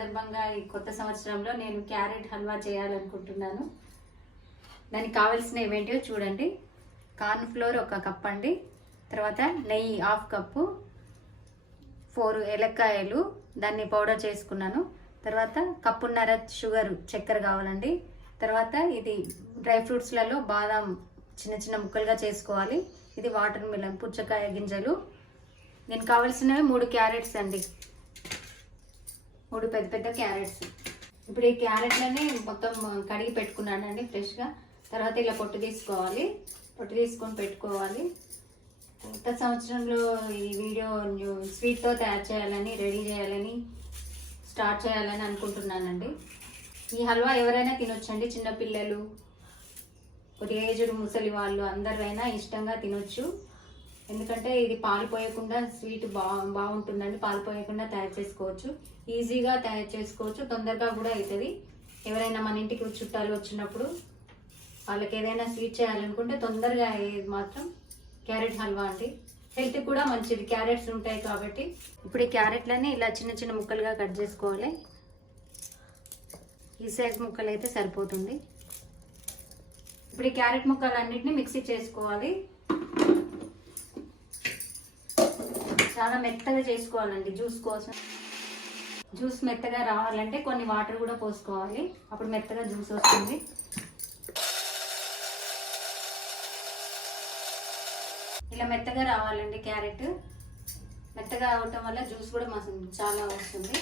సందర్భంగా ఈ కొత్త సంవత్సరంలో నేను క్యారెట్ హల్వా చేయాలనుకుంటున్నాను. దానికి కావాల్సిన ఏంటో చూడండి. కార్న్ ఫ్లోర్ 1 కప్ అండి, తర్వాత నెయ్యి 1/2 కప్పు, 4 ఏలక్కాయలు దాన్ని పౌడర్ చేసుకున్నాను, తర్వాత 1.5 కప్పు చక్కెర కావాలండి, తర్వాత ఇది డ్రై ఫ్రూట్స్లలో బాదాం చిన్న చిన్న ముక్కలుగా చేసుకోవాలి, ఇది వాటర్ మిలన్ పుచ్చకాయ గింజలు, దీనికి కావాల్సినవి 3 క్యారెట్స్ అండి, 3 పెద్ద పెద్ద క్యారెట్స్. ఇప్పుడు ఈ క్యారెట్లని మొత్తం కడిగి పెట్టుకున్నానండి ఫ్రెష్గా. తర్వాత ఇలా పొట్టు తీసుకోవాలి, పొట్టు తీసుకొని పెట్టుకోవాలి. కొత్త సంవత్సరంలో ఈ వీడియో స్వీట్తో తయారు చేయాలని, రెడీ చేయాలని, స్టార్ట్ చేయాలని అనుకుంటున్నానండి. ఈ హల్వా ఎవరైనా తినొచ్చండి, చిన్నపిల్లలు, కొద్దిగా ఏజ్డ్ ముసలి వాళ్ళు అందరైనా ఇష్టంగా తినొచ్చు. ఎందుకంటే ఇది పాలు పోయకుండా స్వీట్ బాగుంటుందండి, పాలు పోయకుండా తయారు చేసుకోవచ్చు, ఈజీగా తయారు చేసుకోవచ్చు, తొందరగా కూడా అవుతుంది. ఎవరైనా మన ఇంటికి చుట్టాలు వచ్చినప్పుడు వాళ్ళకి ఏదైనా స్వీట్ చేయాలనుకుంటే తొందరగా అయ్యేది మాత్రం క్యారెట్ హల్వా అండి. హెల్త్ కూడా మంచిది, క్యారెట్స్ ఉంటాయి కాబట్టి. ఇప్పుడు ఈ క్యారెట్లని ఇలా చిన్న చిన్న ముక్కలుగా కట్ చేసుకోవాలి. ఈ సైజ్ ముక్కలు అయితే సరిపోతుంది. ఇప్పుడు ఈ క్యారెట్ ముక్కలన్నింటినీ మిక్సీ చేసుకోవాలి. చాలా మెత్తగా చేసుకోవాలండి జ్యూస్ కోసం. జ్యూస్ మెత్తగా రావాలంటే కొన్ని వాటర్ కూడా పోసుకోవాలి, అప్పుడు మెత్తగా జ్యూస్ వస్తుంది. ఇలా మెత్తగా రావాలండి క్యారెట్. మెత్తగా అవటం వల్ల జ్యూస్ కూడా చాలా వస్తుంది.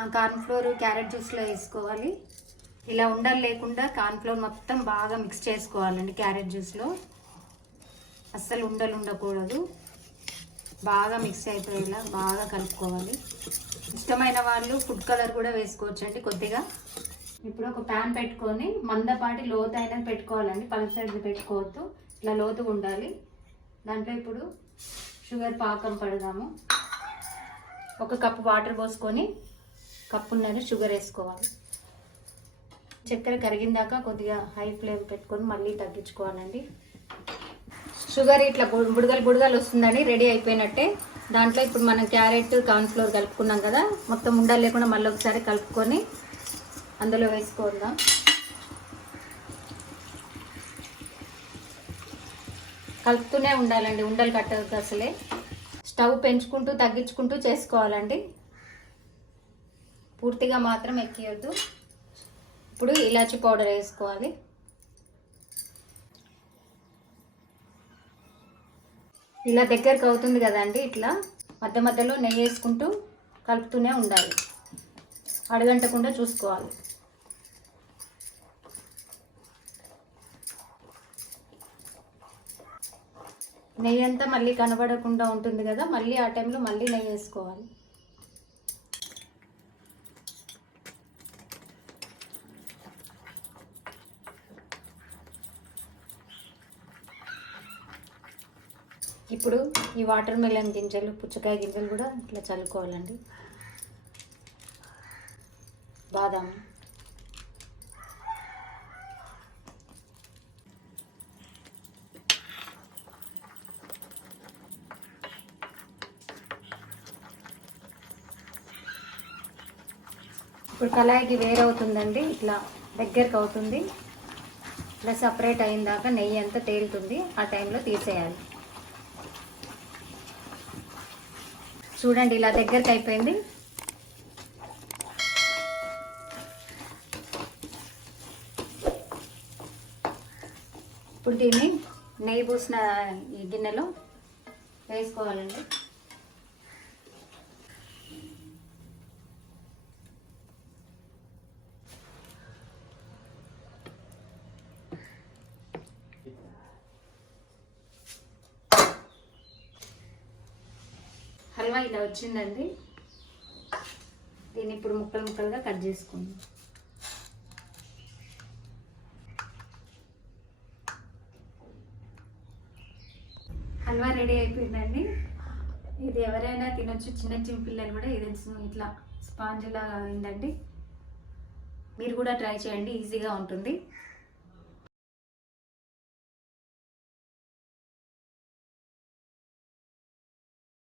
ఆ కార్న్ ఫ్లోర్ క్యారెట్ జ్యూస్లో వేసుకోవాలి. ఇలా ఉండలు లేకుండా కార్న్ ఫ్లోర్ మొత్తం బాగా మిక్స్ చేసుకోవాలండి. క్యారెట్ జ్యూస్లో అస్సలు ఉండలు ఉండకూడదు, బాగా మిక్స్ అయిపోయేలా బాగా కలుపుకోవాలి. ఇష్టమైన వాళ్ళు ఫుడ్ కలర్ కూడా వేసుకోవచ్చండి కొద్దిగా. ఇప్పుడు ఒక ప్యాన్ పెట్టుకొని మందపాటి లోతు అయినది పెట్టుకోవాలండి, పలుచటిది పెట్టుకోవద్దు, ఇట్లా లోతుగా ఉండాలి. దాంట్లో ఇప్పుడు షుగర్ పాకం పడదాము. 1 కప్పు వాటర్ పోసుకొని 1 కప్పున్నర షుగర్ వేసుకోవాలి. చక్కెర కరిగిందాక కొద్దిగా హై ఫ్లేమ్ పెట్టుకొని మళ్ళీ తగ్గించుకోవాలండి. షుగర్ ఇట్లా బుడగలు వస్తుందని రెడీ అయిపోయినట్టే. దాంట్లో ఇప్పుడు మనం క్యారెట్ కార్న్ ఫ్లోర్ కలుపుకున్నాం కదా, మొత్తం ఉండలు లేకుండా మళ్ళీ ఒకసారి కలుపుకొని అందులో వేసుకుందాం. కలుపుతూనే ఉండాలండి, ఉండలు కట్టదు అసలే. స్టవ్ పెంచుకుంటూ తగ్గించుకుంటూ చేసుకోవాలండి, పూర్తిగా మాత్రం ఎక్కియొద్దు. ఇప్పుడు ఇలాచీ పౌడర్ వేసుకోవాలి. ఇలా దగ్గరకు అవుతుంది కదండి, ఇట్లా మధ్య మధ్యలో నెయ్యి వేసుకుంటూ కలుపుతూనే ఉండాలి, అడగంటకుండా చూసుకోవాలి. నెయ్యి అంతా మళ్ళీ కనబడకుండా ఉంటుంది కదా, మళ్ళీ ఆ టైంలో మళ్ళీ నెయ్యి వేసుకోవాలి. ఇప్పుడు ఈ వాటర్ మెలన్ గింజలు, పుచ్చకాయ గింజలు కూడా ఇట్లా చల్లుకోవాలండి. బాదాం, ఇప్పుడు కళాయికి వేరవుతుందండి, ఇట్లా దగ్గరకు అవుతుంది. ఇట్లా సపరేట్ అయిన దాకా నెయ్యి అంతా తేలుతుంది, ఆ టైంలో తీసేయాలి. చూడండి ఇలా దగ్గరికి అయిపోయింది. ఇప్పుడు దీన్ని నెయ్యి పూసిన ఈ గిన్నెలో వేసుకోవాలండి. హల్వా ఇలా వచ్చిందండి. దీన్ని ఇప్పుడు ముక్కలు ముక్కలుగా కట్ చేసుకుందాం. హల్వా రెడీ అయిపోయిందండి. ఇది ఎవరైనా తినొచ్చు, చిన్న పిల్లలు కూడా. ఇది ఇట్లా స్పాంజ్ లాగా అయిందండి. మీరు కూడా ట్రై చేయండి, ఈజీగా ఉంటుంది.